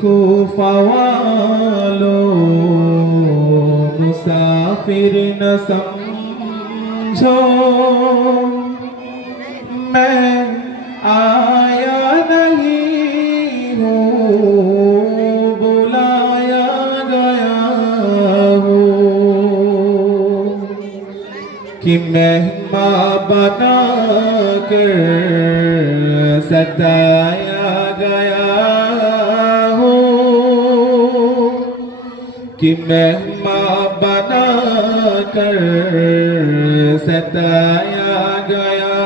कूफा वालों मुसाफिर न समझो, मैं आया नहीं हूँ, बुलाया गया हूँ कि मेहमान बना कर सताया गया हूँ, कि मेहमान बना कर सताया गया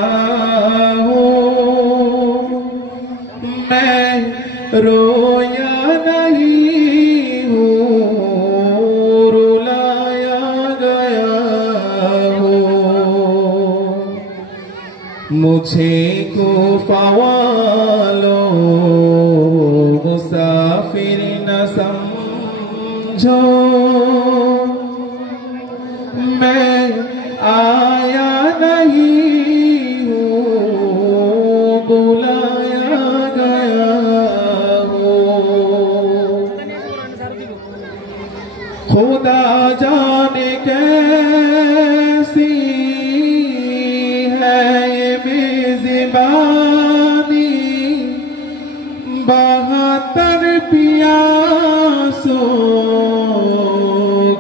हूँ। मैं रोया नहीं हूँ, रुलाया गया हूँ। मुझे कूफा वालों मुसाफिर न समझो, मैं आया नहीं हूँ, बुलाया गया हूँ। खुदा जाने कैसी है ये मेज़बानी, 72 प्यासों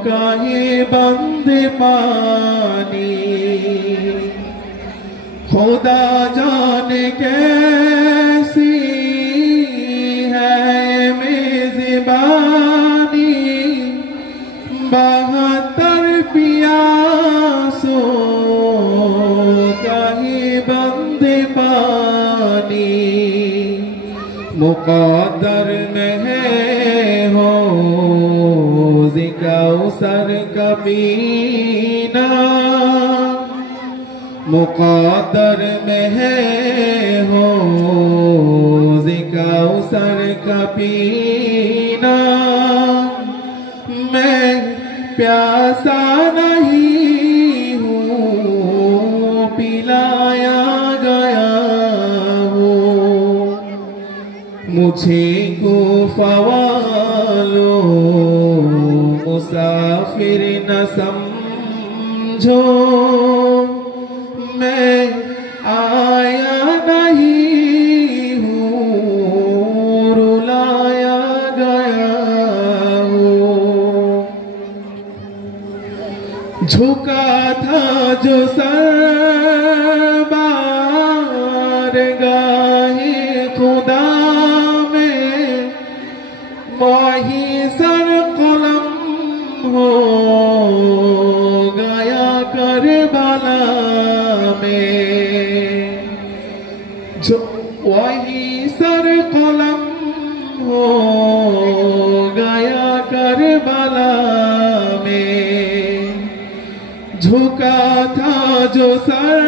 का ये बंद पानी। खुदा जाने कैसी है ये मेज़बानी, 72 प्यासों का ये बंद पानी। मुक़द्दर में है हौज़ कौसर का पीना, मुक़द्दर में है हौज़ कौसर का पीना। मैं प्यासा नहीं हूँ, पिलाया गया हूँ। मुझे कूफा वालों मुसाफिर न समझो, मैं आया नहीं हूँ, रुलाया गया हूँ। झुका था जो सर बारगाहे खुदा में, वही सर कलम हो गया करबला में। जो वही सर कलम हो गया करबला में। झुका था जो सर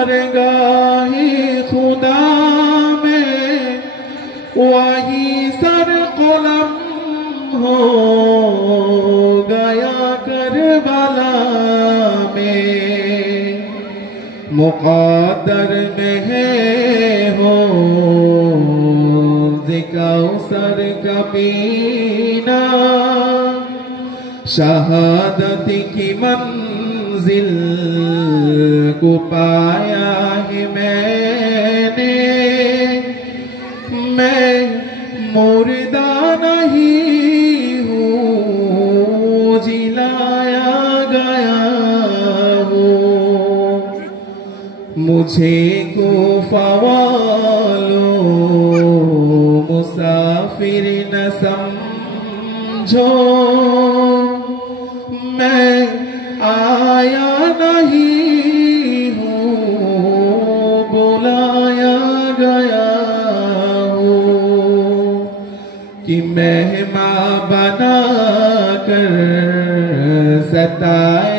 बारगाहे खुदा में, वही सर कलम हो गया करबला में। मुक़द्दर में है हौज़ कौसर का पीना, शहादत की मंजिल को पाया है मैंने। मैं मुर्दा नहीं हूँ, जिलाया गया हूँ। मुझे कूफा वालों मुसाफिर न समझो, मैं आया नहीं हूँ, बुलाया गया हूँ। कि मेहमान बना कर सताया